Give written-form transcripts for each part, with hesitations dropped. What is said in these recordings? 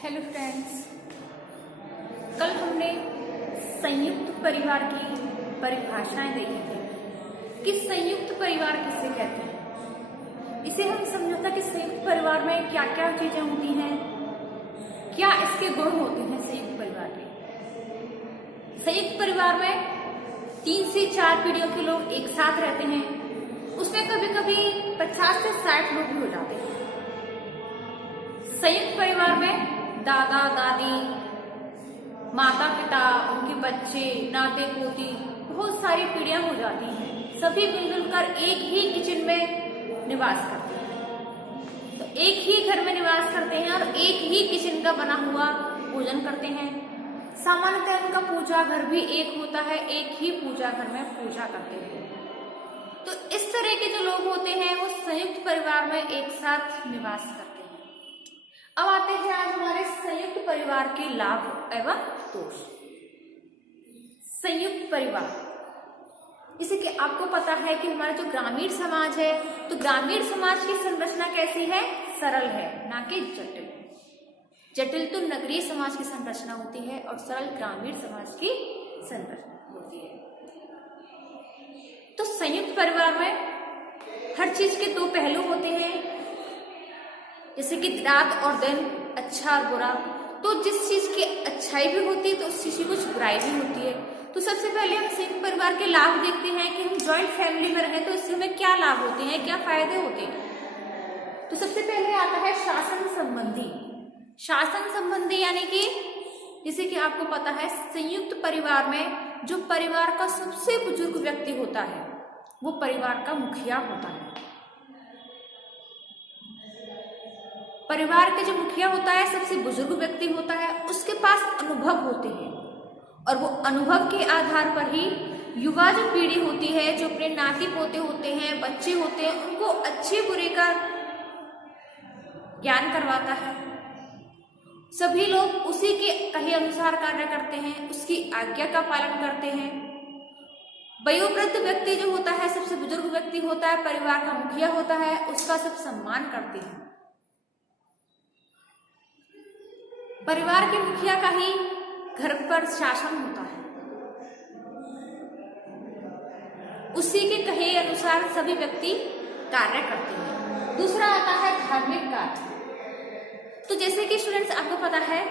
Hello friends, कल हमने संयुक्त परिवार की परिभाषाएं देखी थी कि संयुक्त परिवार किसे कहते हैं। इसे हम समझा था कि संयुक्त परिवार में क्या क्या चीजें होती हैं, क्या इसके गुण होते हैं। संयुक्त परिवार के संयुक्त परिवार में 3 से 4 पीढ़ियों के लोग एक साथ रहते हैं। उसमें कभी कभी 50 से 60 लोग भी हो जाते हैं। संयुक्त परिवार में दादा दादी, माता पिता, उनके बच्चे, नाते पोती, बहुत सारी पीढ़ियां हो जाती हैं। सभी मिलजुल कर एक ही किचन में निवास करते हैं, तो एक ही घर में निवास करते हैं और एक ही किचन का बना हुआ भोजन करते हैं। सामान्यतः उनका पूजा घर भी एक होता है, एक ही पूजा घर में पूजा करते हैं। तो इस तरह के जो लोग होते हैं वो संयुक्त परिवार में एक साथ निवास करते हैं। अब आते हैं आज हमारे संयुक्त परिवार के लाभ एवं दोष। संयुक्त परिवार, जैसे कि आपको पता है कि हमारा जो ग्रामीण समाज है, तो ग्रामीण समाज की संरचना कैसी है? सरल है, ना कि जटिल। जटिल तो नगरीय समाज की संरचना होती है और सरल ग्रामीण समाज की संरचना होती है। तो संयुक्त परिवार में हर चीज के 2 पहलू होते हैं, जैसे कि रात और दिन, अच्छा और बुरा। तो जिस चीज की अच्छाई भी होती है तो उस चीज की कुछ बुराई भी होती है। तो सबसे पहले हम संयुक्त परिवार के लाभ देखते हैं कि हम जॉइंट फैमिली में रहें तो इससे हमें क्या लाभ होते हैं, क्या फायदे होते हैं। तो सबसे पहले आता है शासन संबंधी। शासन संबंधी यानी कि जैसे कि आपको पता है संयुक्त परिवार में जो परिवार का सबसे बुजुर्ग व्यक्ति होता है वो परिवार का मुखिया होता है। परिवार के जो मुखिया होता है, सबसे बुजुर्ग व्यक्ति होता है, उसके पास अनुभव होते हैं और वो अनुभव के आधार पर ही युवा जो पीढ़ी होती है, जो अपने नाती पोते होते हैं, बच्चे होते हैं, उनको अच्छे बुरे का ज्ञान करवाता है। सभी लोग उसी के कहे अनुसार कार्य करते हैं, उसकी आज्ञा का पालन करते हैं। वयोवृद्ध व्यक्ति जो होता है, सबसे बुजुर्ग व्यक्ति होता है, परिवार का मुखिया होता है, उसका सब सम्मान करते हैं। परिवार के मुखिया का ही घर पर शासन होता है, उसी के कहे अनुसार सभी व्यक्ति कार्य करते हैं। दूसरा आता है धार्मिक कार्य। तो जैसे कि स्टूडेंट्स आपको पता है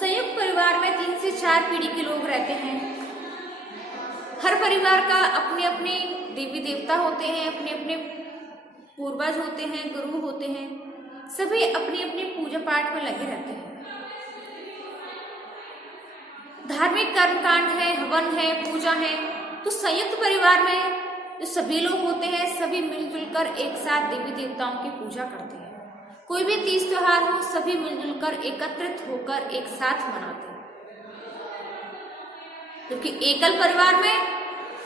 संयुक्त परिवार में 3 से 4 पीढ़ी के लोग रहते हैं। हर परिवार का अपने अपने देवी देवता होते हैं, अपने अपने पूर्वज होते हैं, गुरु होते हैं। सभी अपनी अपनी पूजा पाठ में लगे रहते हैं। धार्मिक कर्मकांड है, हवन है, पूजा है। तो संयुक्त परिवार में जो सभी लोग होते हैं, सभी मिलजुल कर एक साथ देवी देवताओं की पूजा करते हैं। कोई भी तीज त्योहार हो, सभी मिलजुल कर एकत्रित होकर एक साथ मनाते हैं। क्योंकि एकल परिवार में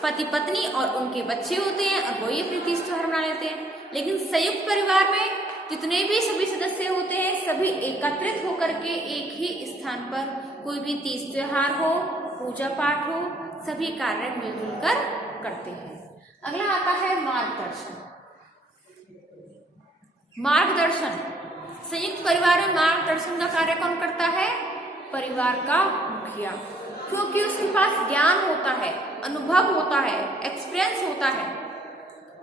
पति पत्नी और उनके बच्चे होते हैं और वही अपने तीज त्योहार मना लेते हैं। लेकिन संयुक्त परिवार में जितने भी सभी सदस्य होते हैं, सभी एकत्रित होकर के एक ही स्थान पर कोई भी तीज त्योहार हो, पूजा पाठ हो, सभी कार्य मिलजुल कर करते हैं। अगला आता है मार्गदर्शन। मार्गदर्शन, संयुक्त परिवार में मार्गदर्शन का कार्य कौन करता है? परिवार का मुखिया, क्योंकि उसके पास ज्ञान होता है, अनुभव होता है, एक्सपीरियंस होता है।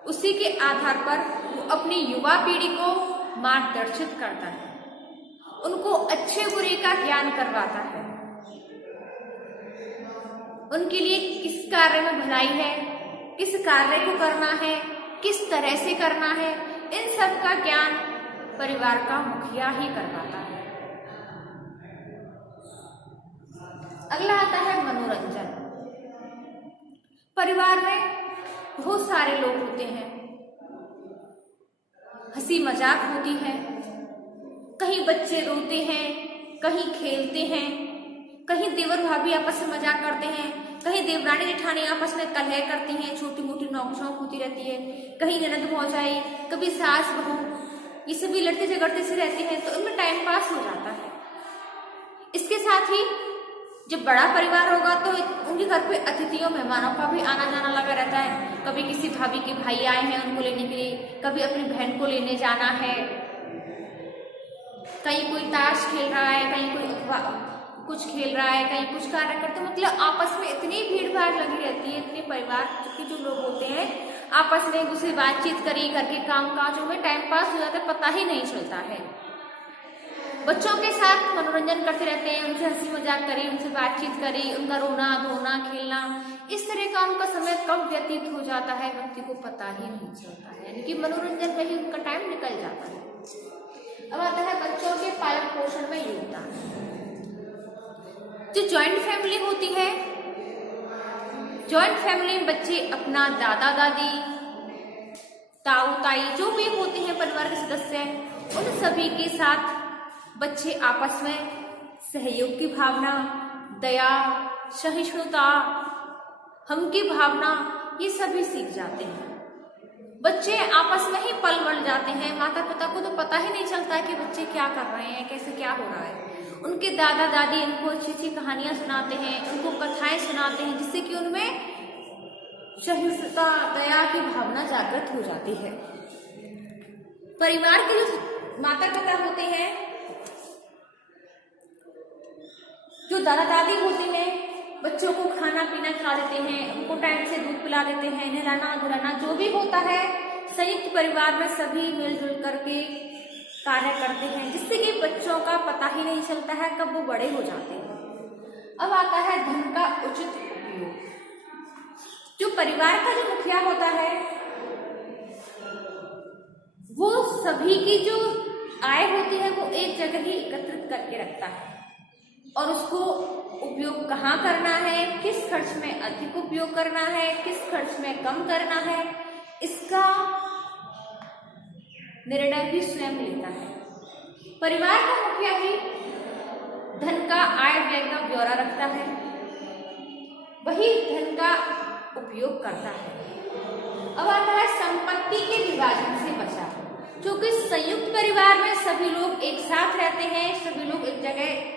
उसी के आधार पर वो अपनी युवा पीढ़ी को मार्गदर्शित करता है, उनको अच्छे बुरे का ज्ञान करवाता है। उनके लिए किस कार्य में भलाई है, किस कार्य को करना है, किस तरह से करना है, इन सब का ज्ञान परिवार का मुखिया ही करवाता है। अगला आता है मनोरंजन। परिवार में बहुत सारे लोग होते हैं, हंसी मजाक होती है, कहीं बच्चे रोते हैं, कहीं खेलते हैं, कहीं देवर भाभी आपस में मजाक करते हैं, कहीं देवरानी जेठानी आपस में कलह करती हैं, छोटी मोटी नोकझोंक होती रहती है, कहीं ननद भौजाई, कभी सास बहू, ये सभी लड़ते झगड़ते से रहते हैं। तो इनमें टाइम पास हो जाता है। इसके साथ ही जब बड़ा परिवार होगा तो उनके घर पे अतिथियों मेहमानों का भी आना जाना लगा रहता है। कभी किसी भाभी के भाई आए हैं उनको लेने के लिए, कभी अपनी बहन को लेने जाना है, कहीं कोई ताश खेल रहा है, कहीं कोई कुछ खेल रहा है, कहीं कुछ कार्य करते, मतलब आपस में इतनी भीड़ भाड़ लगी रहती है, इतने परिवार के जो लोग होते हैं आपस में एक दूसरे बातचीत करी करके काम काजों में टाइम पास हो जाता है, पता ही नहीं चलता है। बच्चों के साथ मनोरंजन करते रहते हैं, उनसे हंसी मजाक करी, उनसे बातचीत करी, उनका रोना धोना खेलना, इस तरह का उनका समय कब व्यतीत हो जाता है व्यक्ति को पता ही नहीं चलता है, यानी कि मनोरंजन में ही उनका टाइम निकल जाता है। अब आता है बच्चों के पालन पोषण में योगदान। जो जॉइंट फैमिली होती है, जॉइंट फैमिली में बच्चे अपना दादा दादी, ताऊ ताई जो भी होते हैं परिवार के सदस्य, उन सभी के साथ बच्चे आपस में सहयोग की भावना, दया, सहिष्णुता, हम की भावना, ये सभी सीख जाते हैं। बच्चे आपस में ही पल बढ़ जाते हैं, माता पिता को तो पता ही नहीं चलता कि बच्चे क्या कर रहे हैं, कैसे क्या हो रहा है। उनके दादा दादी उनको अच्छी अच्छी कहानियां सुनाते हैं, उनको कथाएं सुनाते हैं, जिससे कि उनमें सहिष्णुता, दया की भावना जागृत हो जाती है। परिवार के जो माता पिता होते हैं, जो दादा दादी होते हैं, बच्चों को खाना पीना खिला देते हैं, उनको टाइम से दूध पिला देते हैं, नहलाना धुलाना जो भी होता है, संयुक्त परिवार में सभी मिलजुल करके कार्य करते हैं, जिससे कि बच्चों का पता ही नहीं चलता है कब वो बड़े हो जाते हैं। अब आता है धन का उचित उपयोग। जो परिवार का जो मुखिया होता है वो सभी की जो आय होती है वो एक जगह ही एकत्रित करके रखता है और उसको उपयोग कहाँ करना है, किस खर्च में अधिक उपयोग करना है, किस खर्च में कम करना है, इसका निर्णय भी स्वयं लेता है। परिवार का मुखिया ही धन का आय व्यय का ब्यौरा रखता है, वही धन का उपयोग करता है। अब आता है संपत्ति के विभाजन से बचा। क्योंकि संयुक्त परिवार में सभी लोग एक साथ रहते हैं, सभी लोग एक जगह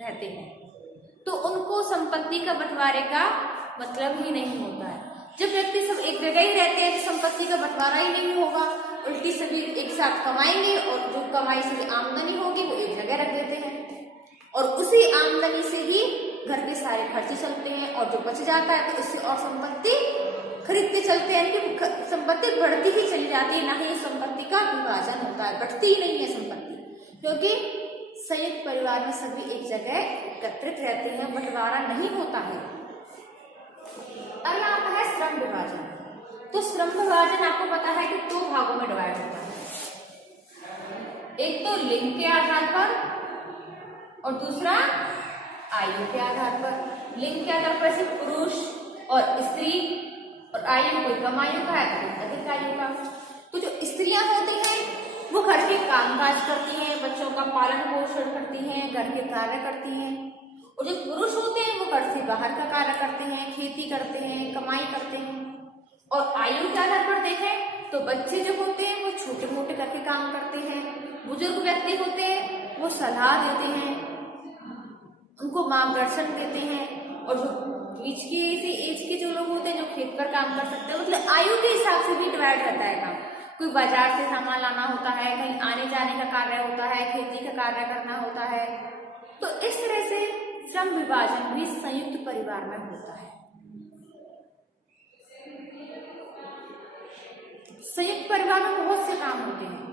रहते हैं, तो उनको संपत्ति का बंटवारे का मतलब ही नहीं होता है। जब व्यक्ति सब एक जगह ही रहते हैं तो संपत्ति का बंटवारा ही नहीं होगा, उल्टी सभी एक साथ कमाएंगे और जो कमाई से आमदनी होगी वो एक जगह रख देते हैं और उसी आमदनी से ही घर के सारे खर्चे चलते हैं और जो बच जाता है तो उससे और संपत्ति खरीदते चलते हैं, कि संपत्ति बढ़ती ही चली जाती है, ना ही संपत्ति का विभाजन होता है, बढ़ती ही नहीं है संपत्ति। क्योंकि संयुक्त परिवार में सभी एक जगह एकत्रित रहते हैं, बंटवारा नहीं होता है। अगला आता है श्रम विभाजन। तो श्रम विभाजन आपको पता है कि 2 भागों में डिवाइड होता है, एक तो लिंग के आधार पर और दूसरा आयु के आधार पर। लिंग के आधार पर सिर्फ पुरुष और स्त्री, और आयु कोई कम आयु का है तो अधिक आयु का। तो जो स्त्रियां होती हैं वो घर के कामकाज करती हैं, बच्चों का पालन पोषण करती हैं, घर के कार्य करती हैं, और जो पुरुष होते हैं वो घर से बाहर का कार्य करते हैं, खेती करते हैं, कमाई करते हैं। और आयु के आधार पर देखें तो बच्चे जो होते हैं वो छोटे मोटे करके काम करते हैं, बुजुर्ग व्यक्ति होते हैं वो सलाह देते हैं, उनको मार्गदर्शन देते हैं, और जो बीच की एज के जो लोग होते हैं जो खेत पर काम कर सकते हैं, मतलब आयु के हिसाब से भी डिवाइड रहता है काम। कोई बाजार से सामान लाना होता है, कहीं आने जाने का कार्य होता है, खेती का कार्य करना होता है। तो इस तरह से श्रम विभाजन भी संयुक्त परिवार में होता है। संयुक्त परिवार में बहुत से काम होते हैं,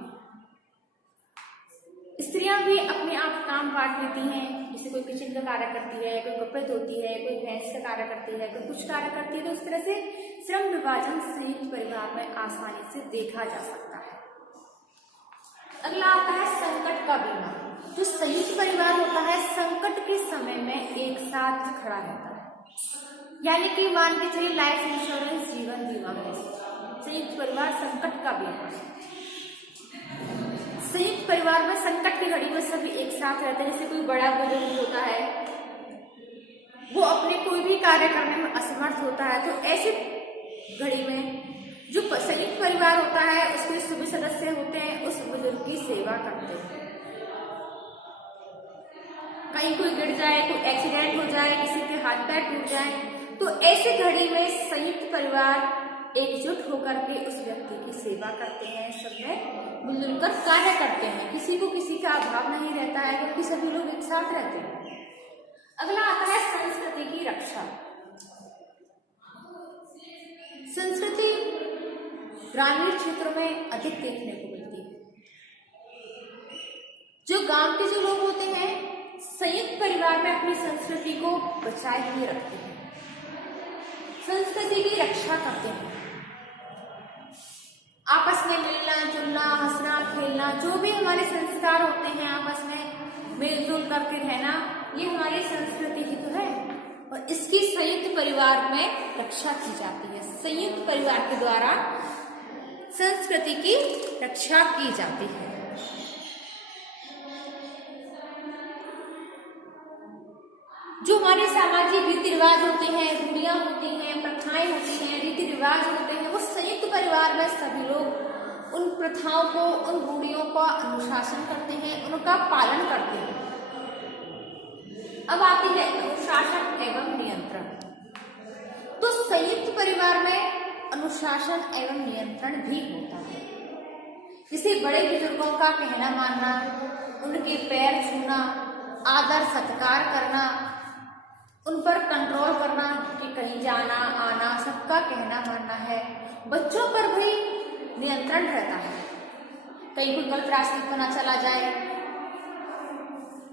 स्त्रियां भी अपने आप काम बांट लेती हैं, जैसे कोई किचन का कार्य करती है, कोई कपड़े धोती है, कोई भैंस का कार्य करती है, कोई कुछ कार्य करती है। तो इस तरह से श्रम विभाजन संयुक्त परिवार में आसानी से देखा जा सकता है। अगला आता है संकट का बीमा। जो संयुक्त परिवार होता है संकट के समय में एक साथ खड़ा रहता है, यानी कि मान के चलिए लाइफ इंश्योरेंस, जीवन बीमा है, संयुक्त परिवार संकट का बीमा है। संयुक्त परिवार में संकट की घड़ी में सभी एक साथ रहते हैं। जैसे कोई बड़ा बुजुर्ग होता है वो अपने कोई भी कार्य करने में असमर्थ होता है, तो ऐसे घड़ी में जो संयुक्त परिवार होता है उसके सभी सदस्य होते हैं उस बुजुर्ग की सेवा करते हैं। कहीं कोई गिर जाए, कोई एक्सीडेंट हो जाए, किसी के हाथ पैर टूट जाए, तो ऐसे घड़ी में संयुक्त परिवार एकजुट होकर के उस व्यक्ति की सेवा करते हैं, सब में मिलजुल कर कार्य करते हैं, किसी को किसी का अभाव है क्योंकि सभी लोग एक साथ रहते हैं। अगला आता है संस्कृति की रक्षा। संस्कृति ग्रामीण क्षेत्रों में अधिक देखने को मिलती है। जो गांव के जो लोग होते हैं संयुक्त परिवार में अपनी संस्कृति को बचाए हुए रखते हैं, संस्कृति की रक्षा करते हैं। आपस में मिलना जुलना, हंसना खेलना, जो भी हमारे संस्कार होते हैं, आपस में मिलजुल करके रहना, ये हमारी संस्कृति ही तो है। और इसकी संयुक्त परिवार में रक्षा की जाती है। संयुक्त परिवार के द्वारा संस्कृति की रक्षा की जाती है। जो हमारे सामाजिक रीति रिवाज होते हैं, रूढ़ियां होती हैं, प्रथाएं होती हैं, रीति रिवाज होते हैं, वो संयुक्त परिवार में सभी लोग उन प्रथाओं को, उन रूढ़ियों का अनुशासन करते हैं, उनका पालन करते हैं। अब आती है अनुशासन एवं नियंत्रण। तो संयुक्त परिवार में अनुशासन एवं नियंत्रण भी होता है। जैसे बड़े बुजुर्गों का कहना मानना, उनके पैर छूना, आदर सत्कार करना, उन पर कंट्रोल करना कि कहीं जाना आना सबका कहना मानना है। बच्चों पर भी नियंत्रण रहता है, कहीं कोई गलत रास्ते पर ना चला जाए,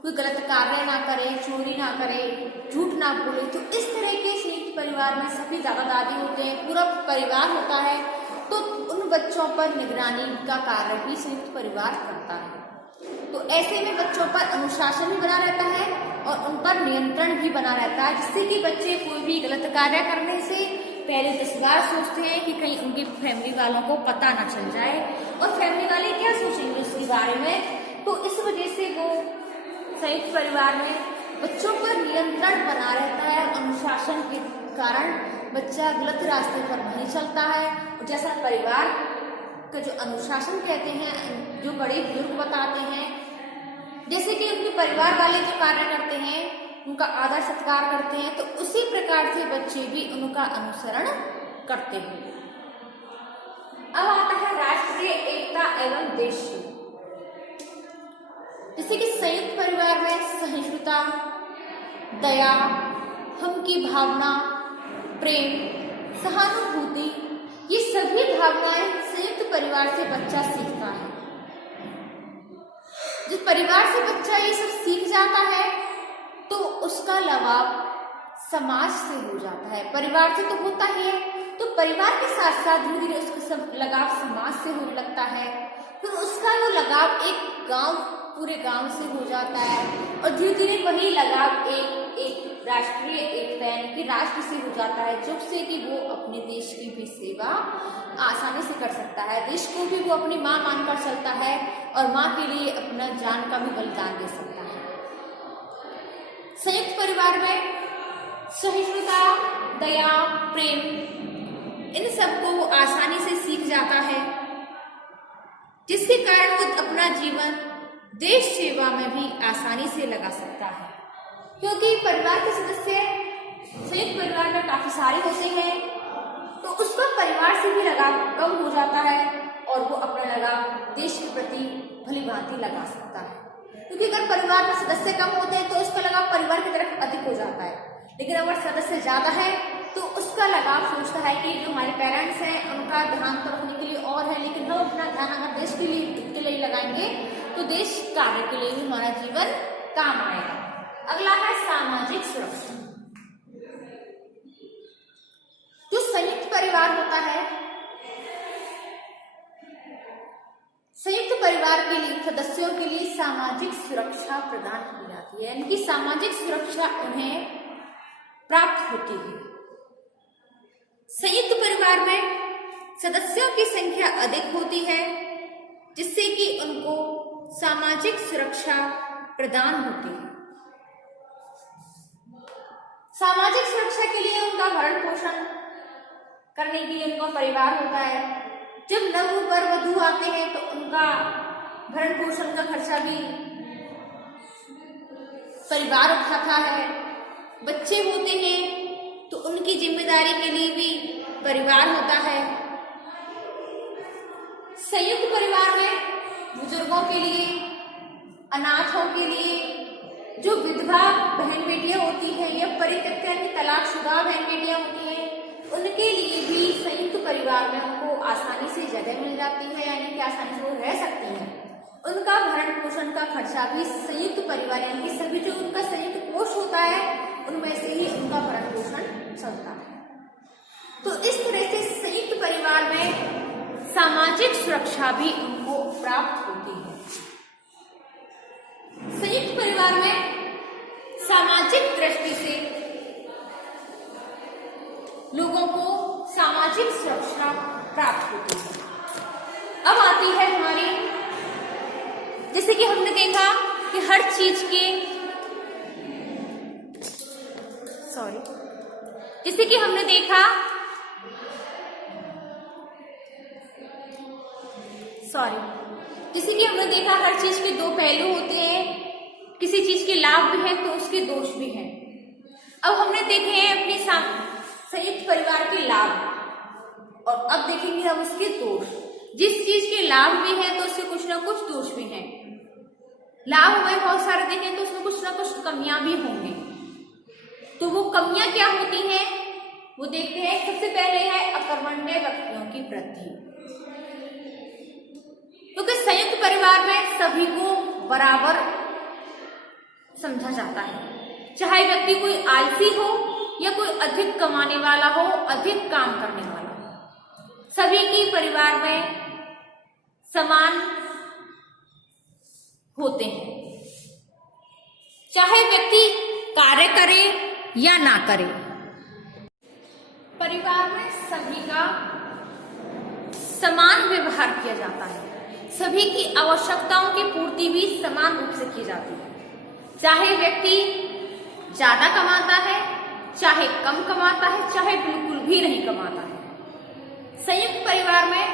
कोई गलत कार्य ना करे, चोरी ना करे, झूठ ना बोले। तो इस तरह के संयुक्त परिवार में सभी दादा दादी होते हैं, पूरा परिवार होता है, तो उन बच्चों पर निगरानी का कार्य भी संयुक्त परिवार करता है। तो ऐसे में बच्चों पर अनुशासन भी बना रहता है और उन पर नियंत्रण भी बना रहता है, जिससे कि बच्चे कोई भी गलत कार्य करने से पहले 10 बार सोचते हैं कि कहीं उनकी फैमिली वालों को पता ना चल जाए और फैमिली वाले क्या सोचेंगे उसके बारे में। तो इस वजह से वो संयुक्त परिवार में बच्चों पर नियंत्रण बना रहता है। अनुशासन के कारण बच्चा गलत रास्ते पर नहीं चलता है। और जैसा परिवार का जो अनुशासन कहते हैं, जो बड़े बुजुर्ग बताते हैं, जैसे कि उनके परिवार वाले जो कार्य करते हैं उनका आदर सत्कार करते हैं, तो उसी प्रकार से बच्चे भी उनका अनुसरण करते हैं। अब आता है राष्ट्रीय एकता एवं देश। जैसे कि संयुक्त परिवार में सहिष्णुता, दया, हम की भावना, प्रेम, सहानुभूति, ये सभी भावनाएं संयुक्त परिवार से बच्चा सीखता है। जिस परिवार से बच्चा ये सब सीख जाता है तो उसका लगाव समाज से हो जाता है। परिवार से तो होता ही है, तो परिवार के साथ साथ धीरे धीरे उसका लगाव समाज से होने लगता है। फिर उसका वो लगाव एक गांव, पूरे गांव से हो जाता है और धीरे धीरे वही लगाव एक राष्ट्रीय एकता यानी कि राष्ट्र से हो जाता है, जिससे कि वो अपने देश की भी सेवा आसानी से कर सकता है। देश को भी वो अपनी माँ मानकर चलता है और माँ के लिए अपना जान का भी बलिदान दे सकता है। संयुक्त परिवार में सहिष्णुता, दया, प्रेम, इन सबको वो आसानी से सीख जाता है, जिसके कारण वो अपना जीवन देश सेवा में भी आसानी से लगा सकता है। क्योंकि परिवार के सदस्य संयुक्त परिवार में काफी सारे होते हैं, तो उसका परिवार से भी लगाव कम हो जाता है और वो अपना लगाव देश के प्रति भली भांति लगा सकता है। क्योंकि अगर परिवार में सदस्य कम होते हैं तो उसका लगाव परिवार की तरफ अधिक हो जाता है, लेकिन अगर सदस्य ज्यादा है तो उसका लगाव सोचता है कि जो हमारे पेरेंट्स हैं उनका ध्यान तो रखने के लिए और है, लेकिन हम अपना ध्यान अगर देश के लिए लगाएंगे तो देश कार्य के लिए भी हमारा जीवन काम आएगा। अगला है सामाजिक सुरक्षा। जो संयुक्त परिवार होता है, संयुक्त परिवार के लिए सदस्यों के लिए सामाजिक सुरक्षा प्रदान की जाती है, यानी कि सामाजिक सुरक्षा उन्हें प्राप्त होती है। संयुक्त परिवार में सदस्यों की संख्या अधिक होती है, जिससे कि उनको सामाजिक सुरक्षा प्रदान होती है। सामाजिक सुरक्षा के लिए उनका भरण पोषण करने के लिए उनका परिवार होता है। जब नव वर वधू आते हैं तो उनका भरण पोषण का खर्चा भी परिवार उठाता है। बच्चे होते हैं तो उनकी जिम्मेदारी के लिए भी परिवार होता है। संयुक्त परिवार में बुजुर्गों के लिए अनाथों के लिए, जो विधवा बहन बेटियां होती हैं या परित्यक्त यानी तलाकशुदा बहन बेटियां होती हैं, उनके लिए भी संयुक्त परिवार में उनको आसानी से जगह मिल जाती है, यानी कि आसानी से वो रह सकती हैं। उनका भरण पोषण का खर्चा भी संयुक्त परिवार यानी कि सभी जो उनका संयुक्त कोष होता है उनमें से ही उनका भरण पोषण चलता है। तो इस तरह से संयुक्त परिवार में सामाजिक सुरक्षा भी उनको प्राप्त होती है। संयुक्त परिवार में सामाजिक दृष्टि से लोगों को सामाजिक सुरक्षा प्राप्त होती है। अब आती है हमारी, जैसे कि हमने देखा कि हर चीज के जैसे कि हमने देखा जैसे कि हमने देखा हर चीज के दो पहलू होते हैं, किसी चीज के लाभ भी हैं तो उसके दोष भी हैं। अब हमने देखे हैं अपने संयुक्त परिवार के लाभ और अब देखेंगे हम उसके दोष। जिस चीज के लाभ भी हैं तो उसके कुछ ना कुछ दोष भी हैं। लाभ हमें बहुत सारे देखें तो उसमें कुछ ना कुछ कमियां भी होंगी। तो वो कमियां क्या होती हैं वो देखते हैं। सबसे पहले है अकर्मण्य व्यक्तियों की वृद्धि, क्योंकि संयुक्त परिवार में सभी को बराबर समझा जाता है, चाहे व्यक्ति कोई आलसी हो या कोई अधिक कमाने वाला हो, अधिक काम करने वाला हो, सभी की परिवार में समान होते हैं। चाहे व्यक्ति कार्य करे या ना करे, परिवार में सभी का समान व्यवहार किया जाता है। सभी की आवश्यकताओं की पूर्ति भी समान रूप से की जाती है। चाहे व्यक्ति ज्यादा कमाता है, चाहे कम कमाता है, चाहे बिल्कुल भी नहीं कमाता है, संयुक्त परिवार में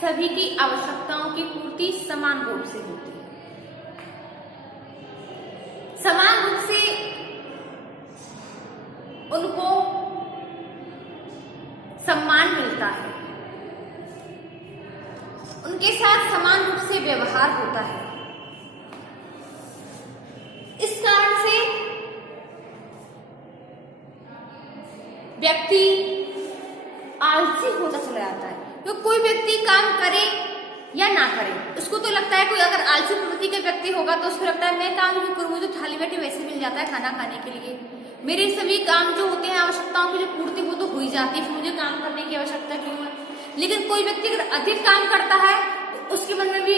सभी की आवश्यकताओं की पूर्ति समान रूप से होती है। समान रूप से उनको सम्मान मिलता है, उनके साथ समान रूप से व्यवहार होता है। इस कारण से व्यक्ति आलसी होता चला जाता है। तो कोई व्यक्ति काम करे या ना करे, उसको तो लगता है, कोई अगर आलसी प्रवृत्ति का व्यक्ति होगा तो उसको लगता है मैं काम क्यों करूं, मुझे थाली बैठे वैसे मिल जाता है खाना खाने के लिए, मेरे सभी काम जो होते हैं आवश्यकताओं की जो पूर्ति वो तो हो ही जाती है, फिर मुझे काम करने की आवश्यकता क्यों है। लेकिन कोई व्यक्ति अगर अधिक काम करता है तो उसके मन में भी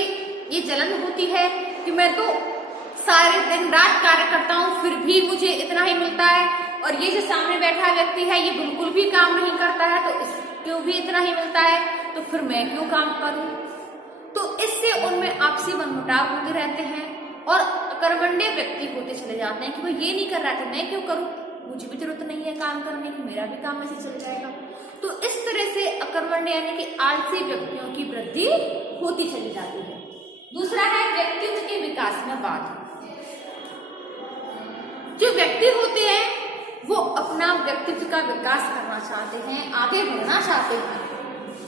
ये जलन होती है कि मैं तो सारे दिन रात कार्य करता हूँ फिर भी मुझे इतना ही मिलता है, और ये जो सामने बैठा व्यक्ति है ये बिल्कुल भी काम नहीं करता है तो इसको भी इतना ही मिलता है, तो फिर मैं क्यों काम करूं। तो इससे उनमें आपसी मनमुटाव होते रहते हैं और कर्मण्य व्यक्ति होते चले जाते हैं कि वो ये नहीं कर रहा था मैं क्यों करूं, मुझे भी जरूरत नहीं है काम करने की, मेरा भी काम ऐसे चल जाएगा। तो इस तरह से अकर्मण्य यानी कि आलसी व्यक्तियों की वृद्धि होती चली जाती है। दूसरा है व्यक्तित्व के विकास में बाधा। जो व्यक्ति होते हैं वो अपना व्यक्तित्व का विकास करना चाहते हैं, आगे बढ़ना चाहते हैं,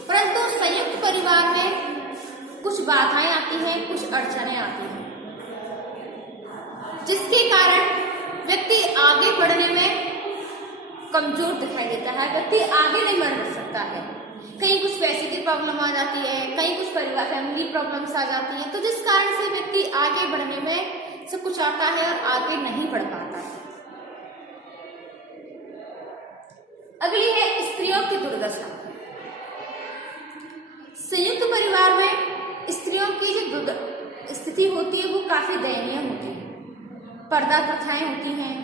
परंतु संयुक्त परिवार में कुछ बाधाएं आती हैं, कुछ अड़चने आती हैं, जिसके कारण व्यक्ति आगे बढ़ने में कमजोर दिखाई देता है, व्यक्ति आगे नहीं बढ़ सकता है। कहीं कुछ पैसे की प्रॉब्लम आ जाती है, कहीं कुछ परिवार फैमिली प्रॉब्लम्स आ जाती हैं, तो जिस कारण से व्यक्ति आगे बढ़ने में सब कुछ आता है और आगे नहीं बढ़ पाता है। अगली है स्त्रियों की दुर्दशा। संयुक्त परिवार में स्त्रियों की जो स्थिति होती है वो काफी दयनीय होती है। पर्दा प्रथाएं होती हैं,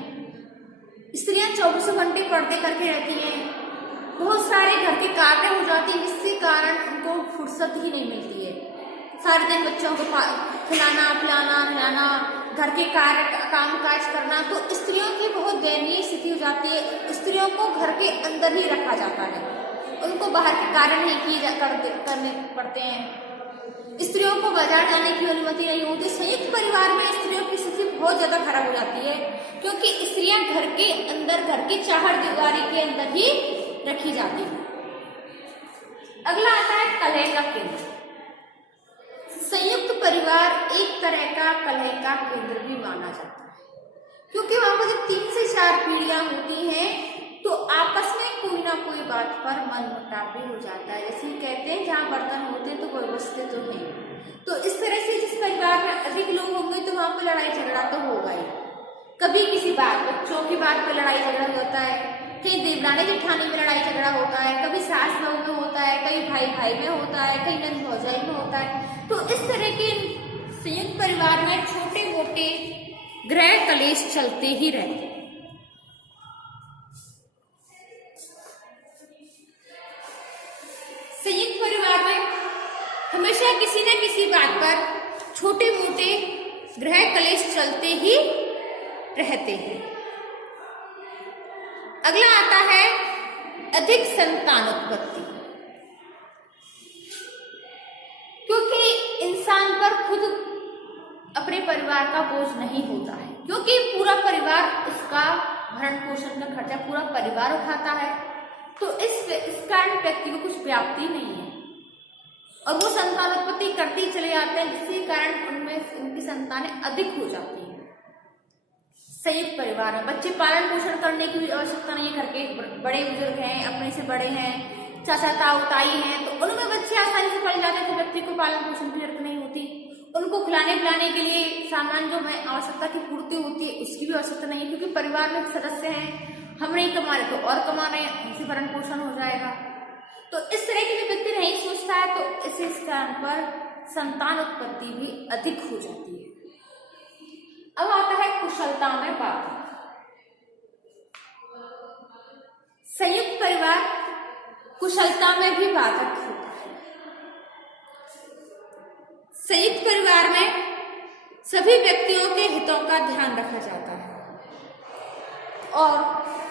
स्त्रियां 24 घंटे पर्दे करके रहती हैं, बहुत सारे घर के कार्य हो जाते हैं जिसके कारण उनको फुर्सत ही नहीं मिलती है। सारे दिन बच्चों को खिलाना पिलाना नहलाना, घर के कार्य काम काज करना, तो स्त्रियों की बहुत दयनीय स्थिति हो जाती है। स्त्रियों को घर के अंदर ही रखा जाता है, उनको बाहर के कार्य नहीं करने पड़ते हैं। स्त्रियों को बाजार जाने की अनुमति नहीं होती। संयुक्त परिवार में स्त्रियों की स्थिति बहुत ज्यादा खराब हो जाती है, क्योंकि स्त्रियां घर के अंदर घर की चाहर दीवारी के अंदर ही रखी जाती है। अगला आता है कलह का केंद्र। संयुक्त परिवार एक तरह का कलह का केंद्र भी माना जाता है, क्योंकि वहां पर जब 3 से 4 पीढ़ियां होती हैं तो आपस में कोई ना कोई बात पर मनमुटाव भी हो जाता है। जैसे कहते हैं जहाँ बर्तन होते हैं तो कोई बसते तो हैं। तो इस तरह से जिस परिवार में अधिक लोग होंगे तो वहां पर लड़ाई झगड़ा तो होगा ही। कभी किसी बात, बच्चों की बात पर लड़ाई झगड़ा होता है, कहीं देवरानी जेठानी में लड़ाई झगड़ा होता है, कभी सास बहू में होता है, कहीं भाई भाई में होता है, कहीं नंद भौजाई में होता है। तो इस तरह के संयुक्त परिवार में छोटे मोटे गृह कलेश चलते ही रहते हैं। संयुक्त परिवार में हमेशा किसी न किसी बात पर छोटे मोटे गृह कलेश चलते ही रहते हैं। अगला आता है अधिक संतानोत्पत्ति, क्योंकि इंसान पर खुद अपने परिवार का बोझ नहीं होता है, क्योंकि पूरा परिवार उसका भरण पोषण का खर्चा पूरा परिवार उठाता है। तो इस कारण व्यक्ति को कुछ व्याप्ति नहीं है और वो संतानोत्पत्ति करते ही चले जाते हैं, जिसके कारण उनमें उनकी संतानें अधिक हो जाती हैं। संयुक्त परिवार में बच्चे पालन पोषण करने की आवश्यकता नहीं है। घर के बड़े बुजुर्ग हैं, अपने से बड़े हैं, चाचा ताऊ ताई हैं, तो उनमें बच्चे आसानी से पल जाते हैं, तो व्यक्ति को पालन पोषण की जरूरत नहीं होती। उनको खिलाने पिलाने के लिए सामान जो है आवश्यकता की पूर्ति होती है, उसकी भी आवश्यकता नहीं है, क्योंकि परिवार में सदस्य हैं, हम नहीं कमा रहे तो और कमा रहे हैं, उनसे भरण पोषण हो जाएगा। तो इस तरह की व्यक्ति नहीं सोचता है तो इस स्थान पर संतान उत्पत्ति भी अधिक हो जाती है। अब आता है कुशलता में बाधक। संयुक्त परिवार कुशलता में भी बाधक होता है। संयुक्त परिवार में सभी व्यक्तियों के हितों का ध्यान रखा जाता है और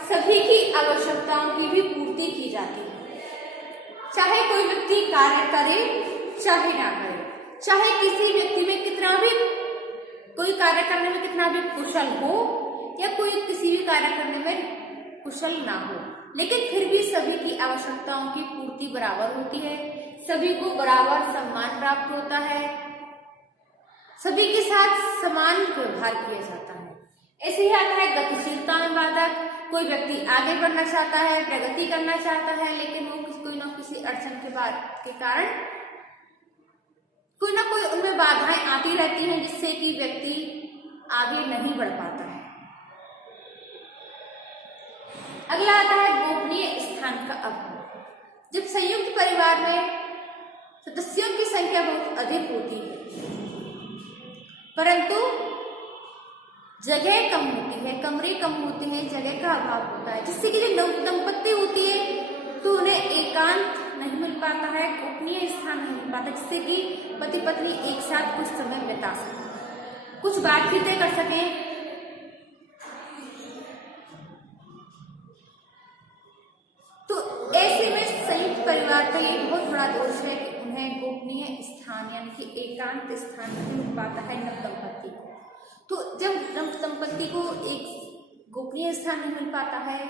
सभी की आवश्यकताओं की भी पूर्ति की जाती है। चाहे कोई व्यक्ति कार्य करे चाहे ना करे, चाहे किसी व्यक्ति में कितना भी कोई कार्य करने में कितना भी कुशल हो या कोई किसी भी कार्य करने में कुशल ना हो, लेकिन फिर भी सभी की आवश्यकताओं की पूर्ति बराबर होती है, सभी को बराबर सम्मान प्राप्त होता है, सभी के साथ समान व्यवहार किया जाता है। ऐसे ही आता है गतिशीलता में बाधक। कोई व्यक्ति आगे बढ़ना चाहता है, प्रगति करना चाहता है, लेकिन वो कोई ना किसी अड़चन के कारण कोई ना कोई उनमें बाधाएं आती रहती हैं, जिससे कि व्यक्ति आगे नहीं बढ़ पाता है। अगला आता है गोपनीय स्थान का अभाव। जब संयुक्त परिवार में सदस्यों की संख्या बहुत अधिक होती है परंतु जगह कम होती है, कमरे कम होते हैं, जगह का अभाव होता है, जिससे कि जो दंपत्ति होती है तो उन्हें एकांत नहीं मिल पाता है, गोपनीय स्थान नहीं मिल पाता, जिससे कि पति पत्नी एक साथ कुछ समय बिता सकें, कुछ बातचीतें कर सकें। तो ऐसे में संयुक्त परिवार का ये बहुत बड़ा दोष है कि उन्हें गोपनीय स्थान यानी कि एकांत स्थान नहीं मिल पाता है नव दंपत्ति को। तो जब नव दंपत्ति को एक गोपनीय स्थान नहीं मिल पाता है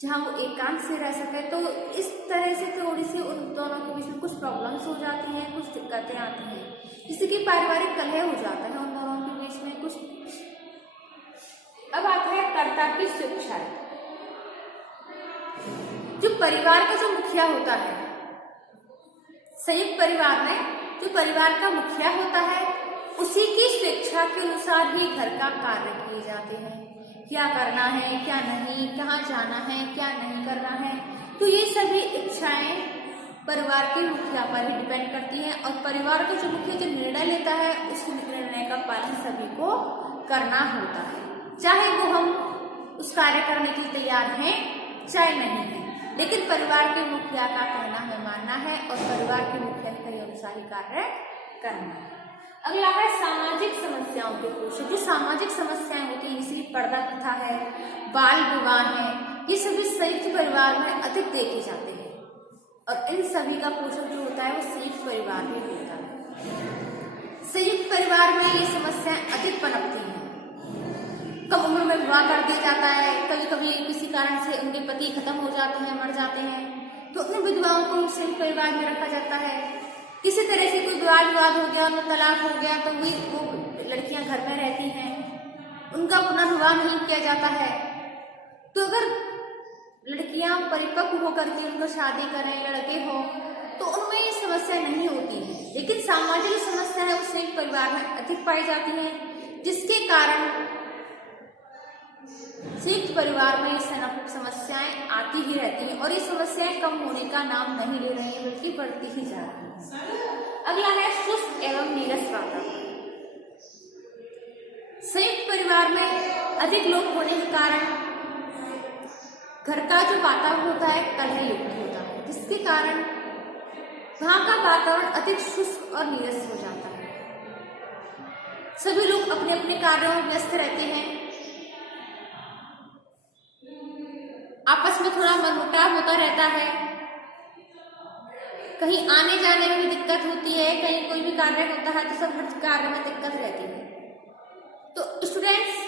जहां वो एकांत से रह सके, तो इस तरह से थोड़ी सी उन दोनों के बीच में कुछ प्रॉब्लम्स हो जाती हैं, कुछ दिक्कतें आती हैं, जिससे कि पारिवारिक कलह हो जाता है उन दोनों के बीच में कुछ। अब आता है कर्ता की शिक्षा। जो परिवार का जो मुखिया होता है, संयुक्त परिवार में जो परिवार का मुखिया होता है, उसी की स्वेच्छा के अनुसार ही घर का कार्य किए जाते हैं। क्या करना है, क्या नहीं, कहाँ जाना है, क्या नहीं करना है, तो ये सभी इच्छाएं परिवार के मुखिया पर ही डिपेंड करती हैं और परिवार का जो मुखिया जो निर्णय लेता है उस निर्णय का पालन सभी को करना होता है, चाहे वो हम उस कार्य करने के लिए तैयार हैं चाहे नहीं है, लेकिन परिवार के मुखिया का कहना है मानना है और परिवार के मुखिया के अनुसार ही कार्य करना है। अगला है सामाजिक समस्याओं के पोषण। जो सामाजिक समस्याएं होती हैं जैसे पर्दा प्रथा है, बाल विवाह है, ये सभी संयुक्त परिवार में अधिक देखे जाते हैं और इन सभी का पोषण जो होता है वो संयुक्त परिवार में होता है। संयुक्त परिवार में ये समस्याएं अधिक पनपती हैं, कम उम्र में विवाह कर दिया जाता है, कभी कभी किसी कारण से उनके पति खत्म हो जाते हैं, मर जाते हैं, तो उन विधवाओं को संयुक्त परिवार में रखा जाता है। किसी तरह से कोई विवाद हो गया, तो तलाक हो गया, तो वो लड़कियां घर में रहती हैं, उनका पुनर्विवाह नहीं किया जाता है। तो अगर लड़कियां परिपक्व होकर के उनको शादी करें, लड़के हो, तो उनमें ये समस्या नहीं होती है। लेकिन सामाजिक समस्या है वो संयुक्त परिवार में अधिक पाई जाती है, जिसके कारण संयुक्त परिवार में ये समस्याएं आती ही रहती हैं और ये समस्याएं कम होने का नाम नहीं ले रही हैं, बल्कि बढ़ती ही जा रही हैं। अगला है सुस्त एवं नीरस वातावरण। संयुक्त परिवार में अधिक लोग होने के कारण घर का जो वातावरण होता है कलह युक्त होता है, जिसके कारण वहां का वातावरण अधिक शुष्क और नीरस हो जाता है। सभी लोग अपने अपने कार्यों में व्यस्त रहते हैं, आपस में थोड़ा मनमुटाव होता रहता है, कहीं आने जाने में भी दिक्कत होती है, कहीं कोई भी कार्य होता है तो सब हर कार्य में दिक्कत रहती है। तो स्टूडेंट्स,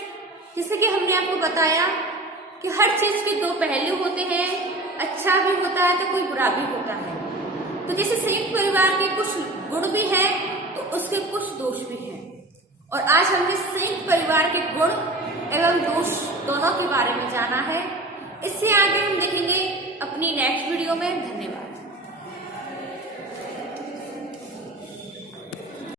जैसे कि हमने आपको बताया कि हर चीज के दो पहलू होते हैं, अच्छा भी होता है तो कोई बुरा भी होता है। तो जैसे संयुक्त परिवार के कुछ गुण भी हैं तो उसके कुछ दोष भी हैं, और आज हमने संयुक्त परिवार के गुण एवं दोष दोनों के बारे में जाना है। इससे आगे हम देखेंगे अपनी नेक्स्ट वीडियो में। धन्यवाद।